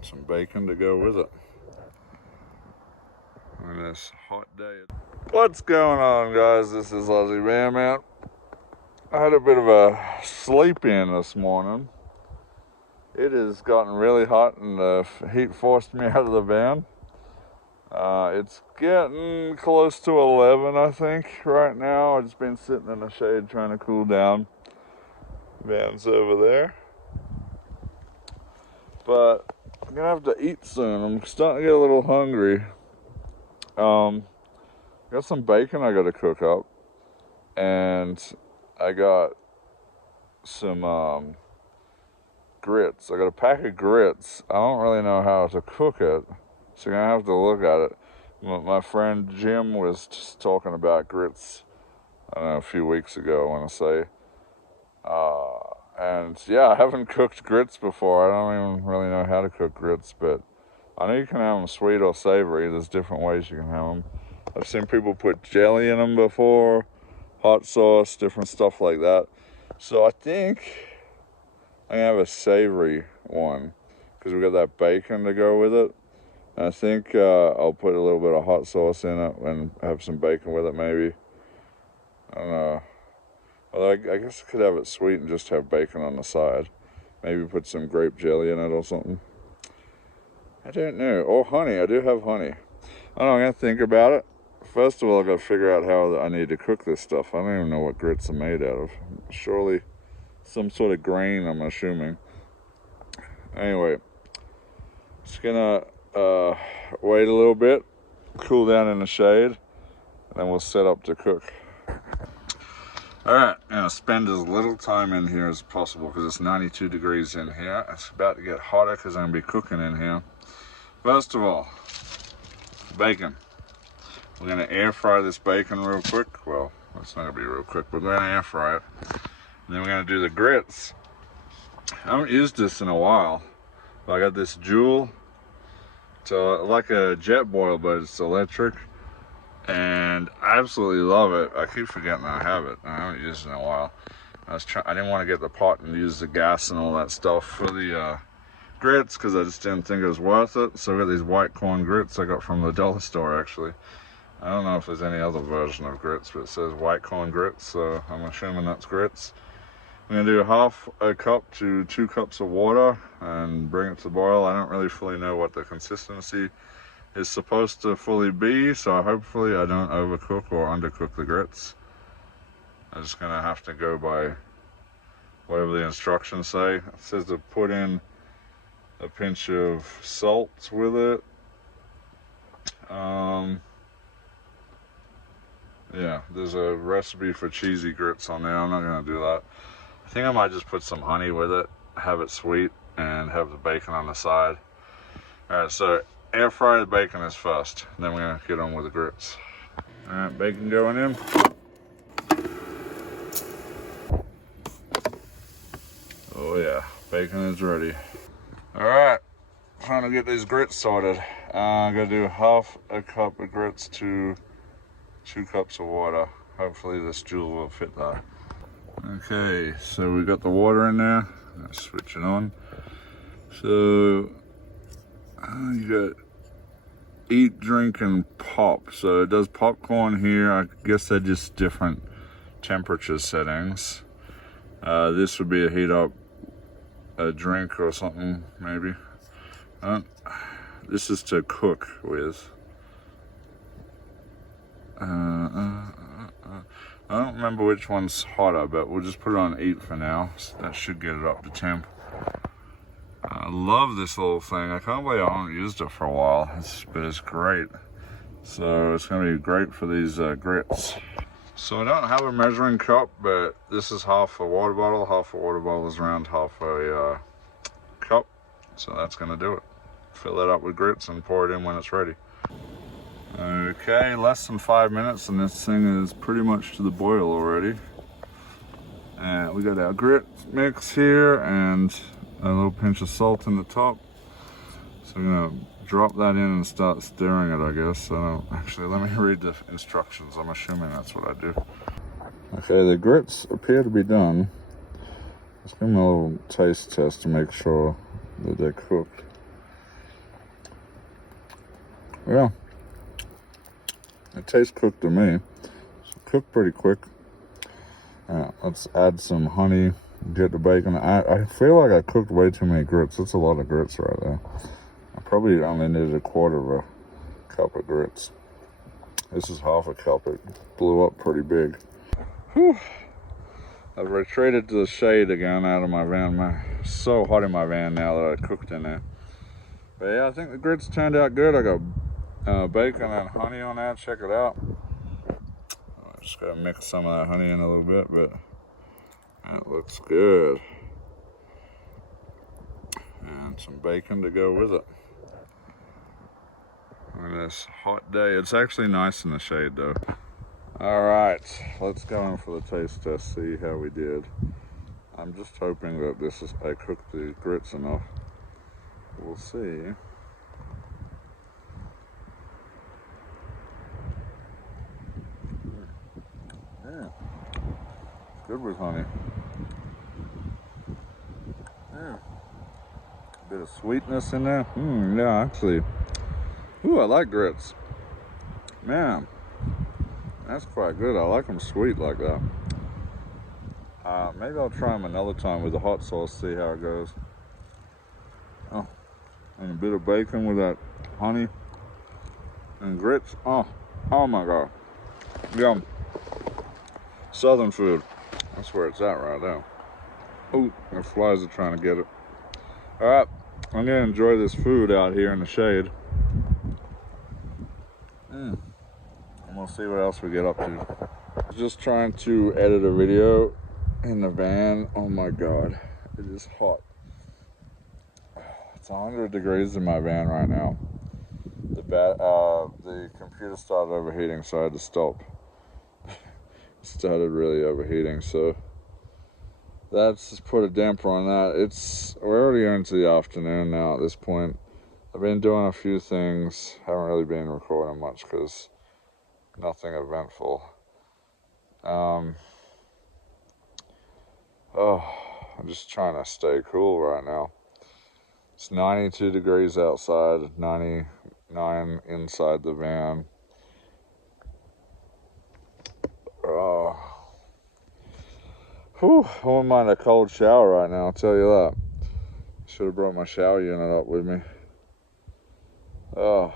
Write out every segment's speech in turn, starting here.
and some bacon to go with it on this hot day. What's going on, guys? This is Aussie Man Man. I had a bit of a sleep in this morning. It has gotten really hot and the heat forced me out of the van. It's getting close to 11, I think, right now. I've just been sitting in the shade trying to cool down. Van's over there. But I'm gonna have to eat soon. I'm starting to get a little hungry. Got some bacon I gotta cook up. And I got some grits. I got a pack of grits. I don't really know how to cook it, so you're gonna have to look at it. My friend Jim was just talking about grits, I don't know, a few weeks ago, I want to say. And yeah, I haven't cooked grits before. I don't even really know how to cook grits, but I know you can have them sweet or savory. There's different ways you can have them. I've seen people put jelly in them before, hot sauce, different stuff like that. So I think I'm gonna have a savory one because we got that bacon to go with it. And I think I'll put a little bit of hot sauce in it and have some bacon with it, maybe. I don't know. Although I guess I could have it sweet and just have bacon on the side. Maybe put some grape jelly in it or something. I don't know. Or honey. I do have honey. I don't know. I'm gonna think about it. First of all, I gotta figure out how I need to cook this stuff. I don't even know what grits are made out of. Surely some sort of grain, I'm assuming. Anyway, just gonna wait a little bit, cool down in the shade, and then we'll set up to cook. Alright, I'm gonna spend as little time in here as possible because it's 92 degrees in here. It's about to get hotter because I'm gonna be cooking in here. First of all, bacon. We're gonna air fry this bacon real quick. Well, it's not gonna be real quick, but we're gonna air fry it. And then we're gonna do the grits. I haven't used this in a while. But I got this Joule. It's like a jet boil, but it's electric. And I absolutely love it. I keep forgetting I have it. I haven't used it in a while. I didn't want to get the pot and use the gas and all that stuff for the grits because I just didn't think it was worth it. So I got these white corn grits I got from the dollar store, actually. I don't know if there's any other version of grits, but it says white corn grits, so I'm assuming that's grits. I'm gonna do half a cup to 2 cups of water and bring it to boil. I don't really fully know what the consistency is supposed to fully be, so hopefully I don't overcook or undercook the grits. I'm just gonna have to go by whatever the instructions say. It says to put in a pinch of salt with it. Yeah, there's a recipe for cheesy grits on there. I'm not gonna do that. I think I might just put some honey with it, have it sweet, and have the bacon on the side. Alright, so air fry the bacon is first, then we're gonna get on with the grits. Alright, bacon going in. Oh yeah, bacon is ready. Alright, trying to get these grits sorted. I'm gonna do half a cup of grits to 2 cups of water. Hopefully this Joule will fit that. Okay, so we got the water in there. Let's switch it on. So you got eat, drink, and pop. So it does popcorn here. I guess they're just different temperature settings. This would be a heat up a drink or something, maybe. This is to cook with. I don't remember which one's hotter, but we'll just put it on 8 for now. So that should get it up to temp. I love this little thing. I can't believe I haven't used it for a while, but it's great. So it's gonna be great for these grits. So I don't have a measuring cup, but this is half a water bottle. Half a water bottle is around half a cup. So that's gonna do it. Fill that up with grits and pour it in when it's ready. Okay, less than 5 minutes and this thing is pretty much to the boil already. And we got our grit mix here and a little pinch of salt in the top. So I'm gonna drop that in and start stirring it, I guess. Actually, let me read the instructions. I'm assuming that's what I do. Okay, the grits appear to be done. Let's give them a little taste test to make sure that they're cooked. Yeah, it tastes cooked to me. It's cooked pretty quick. Let's add some honey, get the bacon. I feel like I cooked way too many grits. That's a lot of grits right there. I probably only needed a quarter of a cup of grits. This is half a cup. It blew up pretty big. Whew. I've retreated to the shade again out of my van. It's so hot in my van now that I cooked in there. But yeah, I think the grits turned out good. I got bacon and honey on that. Check it out. I'm just gonna mix some of that honey in a little bit, but that looks good. And some bacon to go with it. On this hot day. It's actually nice in the shade though. All right, let's go in for the taste test, see how we did. I'm just hoping that I cooked the grits enough. We'll see. Yeah, good with honey. Yeah, a bit of sweetness in there. Yeah, actually. Ooh, I like grits. Man, that's quite good. I like them sweet like that. Maybe I'll try them another time with the hot sauce, see how it goes. Oh, and a bit of bacon with that honey and grits. Oh my God. Yum. Southern food. That's where it's at right now. Oh, the flies are trying to get it. All right, I'm gonna enjoy this food out here in the shade. And we'll see what else we get up to. Just trying to edit a video in the van. Oh my God, it is hot. It's 100 degrees in my van right now. The computer started overheating, so I had to stop. It started really overheating, so that's put a damper on that. We're already into the afternoon now at this point. I've been doing a few things, haven't really been recording much because nothing eventful. I'm just trying to stay cool right now. It's 92 degrees outside, 99 inside the van. I wouldn't mind a cold shower right now, I'll tell you that. Should have brought my shower unit up with me. The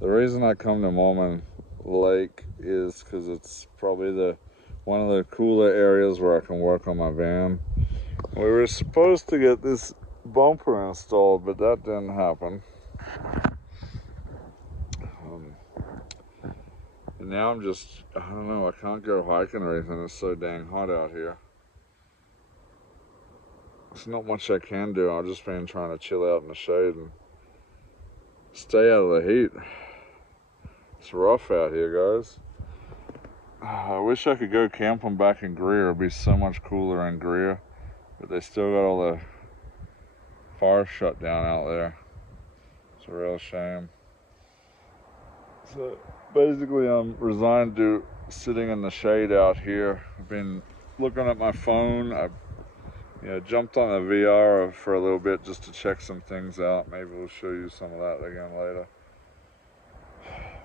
reason I come to Mormon Lake is because it's probably one of the cooler areas where I can work on my van. We were supposed to get this bumper installed, but that didn't happen. And now I'm just, I don't know, I can't go hiking or anything. It's so dang hot out here. There's not much I can do. I've just been trying to chill out in the shade and stay out of the heat. It's rough out here, guys. I wish I could go camping back in Greer. It'd be so much cooler in Greer. But they still got all the fires shut down out there. It's a real shame. So basically I'm resigned to sitting in the shade out here. I've been looking at my phone. I jumped on the VR for a little bit just to check some things out. Maybe we'll show you some of that again later.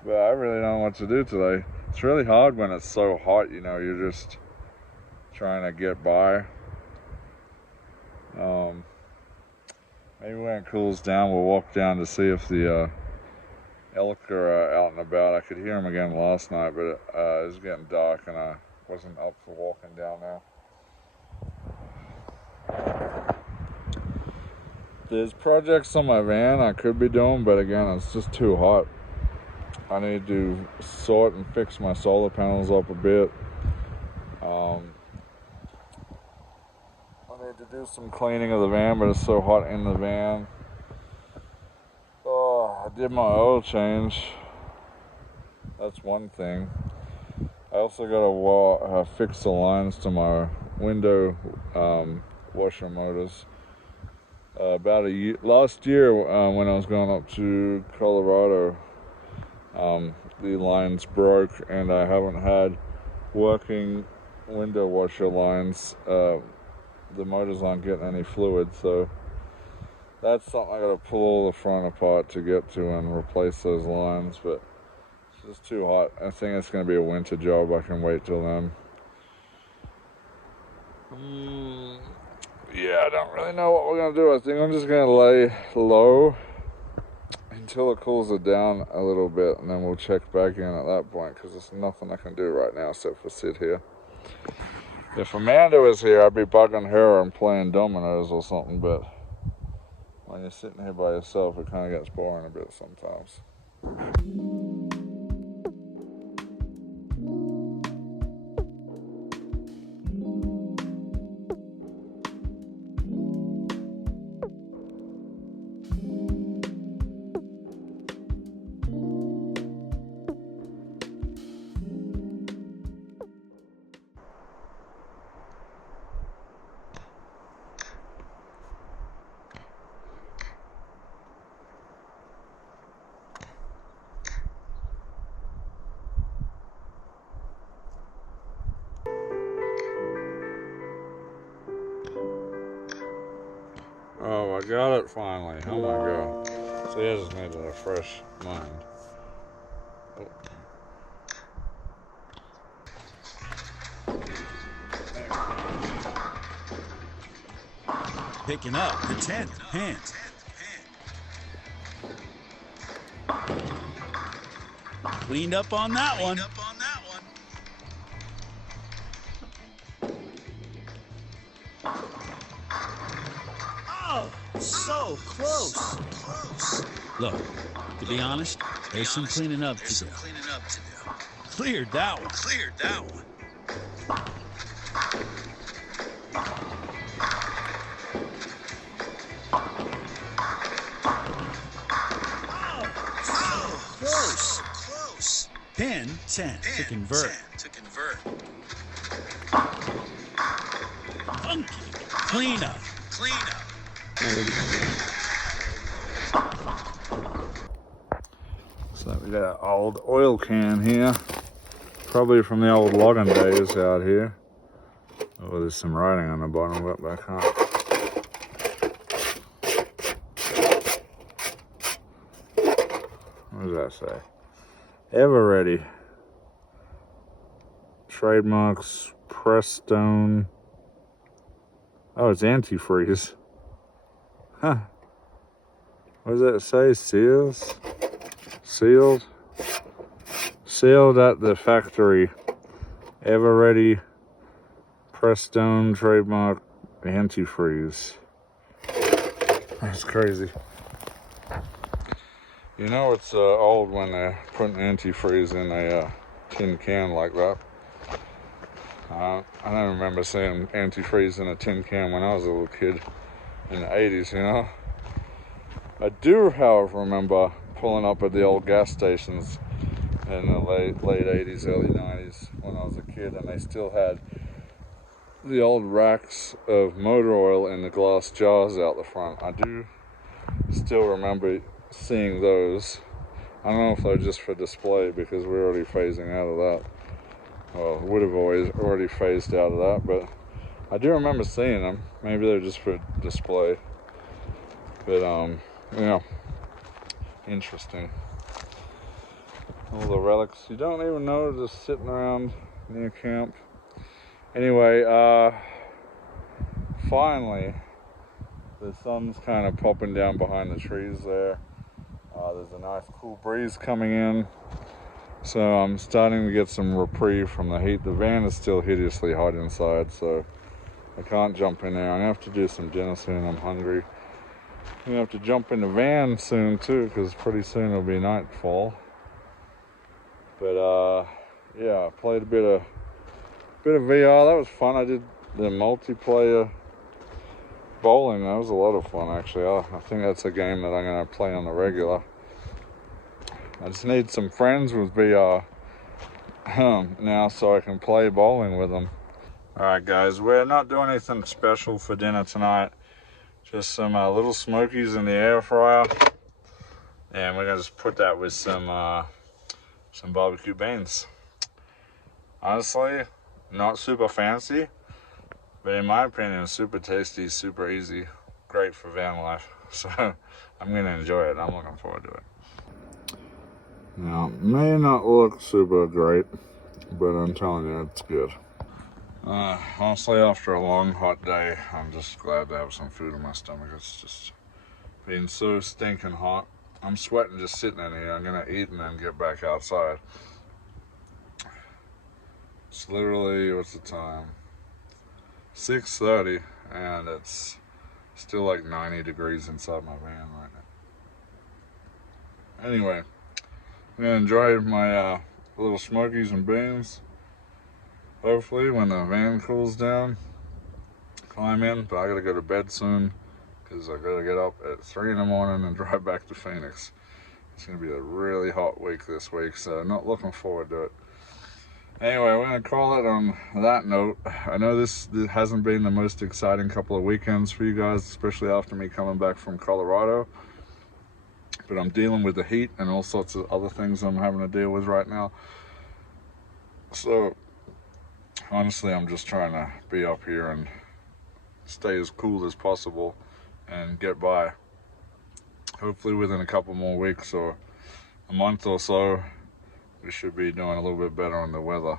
But I really don't know what to do today. It's really hard when it's so hot, you're just trying to get by. Maybe when it cools down, we'll walk down to see if the elk are out and about. I could hear them again last night, but it was getting dark and I wasn't up for walking down there. There's projects on my van I could be doing, but again, it's just too hot. I need to sort and fix my solar panels up a bit. I need to do some cleaning of the van, but it's so hot in the van. I did my oil change. That's one thing. I also got to fix the lines to my window washer motors. About last year when I was going up to Colorado, the lines broke and I haven't had working window washer lines. The motors aren't getting any fluid, so That's something I gotta pull all the front apart to get to and replace those lines, but it's just too hot. I think it's gonna be a winter job. I can wait till then. Yeah, I don't really know what we're gonna do. I think I'm just gonna lay low until it cools it down a little bit, and then we'll check back in at that point, because there's nothing I can do right now except for sit here. If Amanda was here, I'd be bugging her and playing dominoes or something, but when you're sitting here by yourself, it kind of gets boring a bit sometimes. Oh, I got it finally. Oh my god. See, I just needed a fresh mind. Oh. Picking up the 10th hand. Cleaned up on that one. Oh, so close. Look, to be honest, there's some cleaning up to do. Cleared that one. Close. Pin 10 to convert. Funky. Clean up. So we got an old oil can here. Probably from the old logging days out here. Oh, there's some writing on the bottom of it, but I can't. What does that say? Ever ready. Trademarks, press stone. Oh, it's antifreeze. Huh. What does that say? Sealed at the factory. Ever ready. Press stone, trademark, antifreeze. That's crazy. You know it's old when they're putting antifreeze in a tin can like that. I don't remember seeing antifreeze in a tin can when I was a little kid in the 80s, you know. I do, however, remember pulling up at the old gas stations in the late 80s, early 90s when I was a kid, and they still had the old racks of motor oil in the glass jars out the front. I do still remember seeing those. I don't know if they're just for display because we're already phasing out of that. Well, would have already phased out of that, but I do remember seeing them. Maybe they're just for display. But yeah, interesting. All the relics you don't even know, just sitting around near camp. Anyway, finally, the sun's kind of popping down behind the trees there. There's a nice cool breeze coming in. So I'm starting to get some reprieve from the heat. The van is still hideously hot inside, so I can't jump in there. I'm gonna have to do some dinner soon. I'm hungry. I'm gonna have to jump in the van soon too, because pretty soon it'll be nightfall. But yeah, I played a bit of VR. That was fun. I did the multiplayer bowling. That was a lot of fun, actually. I think that's a game that I'm gonna play on the regular. I just need some friends with VR now so I can play bowling with them. Alright guys, we're not doing anything special for dinner tonight. Just some little smokies in the air fryer. And we're going to just put that with some barbecue beans. Honestly, not super fancy, but in my opinion, super tasty, super easy. great for van life. So I'm gonna enjoy it. I'm looking forward to it. Now, may not look super great, but I'm telling you, it's good. Honestly, after a long, hot day, I'm just glad to have some food in my stomach. It's just been so stinking hot. I'm sweating just sitting in here. I'm gonna eat and then get back outside. It's literally, what's the time? 6:30, and it's still like 90 degrees inside my van right now. Anyway, I'm gonna enjoy my little smokies and beans. Hopefully, when the van cools down, climb in. But I gotta go to bed soon because I gotta get up at 3 in the morning and drive back to Phoenix. It's gonna be a really hot week this week, so not looking forward to it. Anyway, we're going to call it on that note. I know this hasn't been the most exciting couple of weekends for you guys, especially after me coming back from Colorado. But I'm dealing with the heat and all sorts of other things I'm having to deal with right now. So, honestly, I'm just trying to be up here and stay as cool as possible and get by. Hopefully within a couple more weeks or a month or so, we should be doing a little bit better on the weather.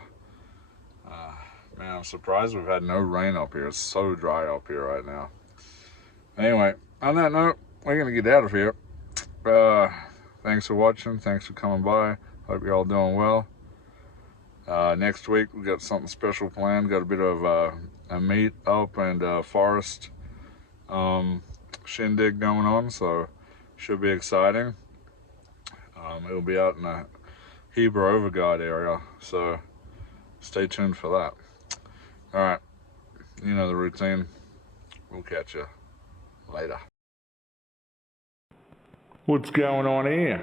Man, I'm surprised we've had no rain up here. It's so dry up here right now. Anyway, on that note, we're gonna get out of here. Thanks for watching. Thanks for coming by. Hope you're all doing well. Next week we got something special planned. Got a bit of a meet up and forest shindig going on, so should be exciting. It'll be out in the Heber Overguard area, so stay tuned for that. All right, you know the routine. We'll catch you later. What's going on here?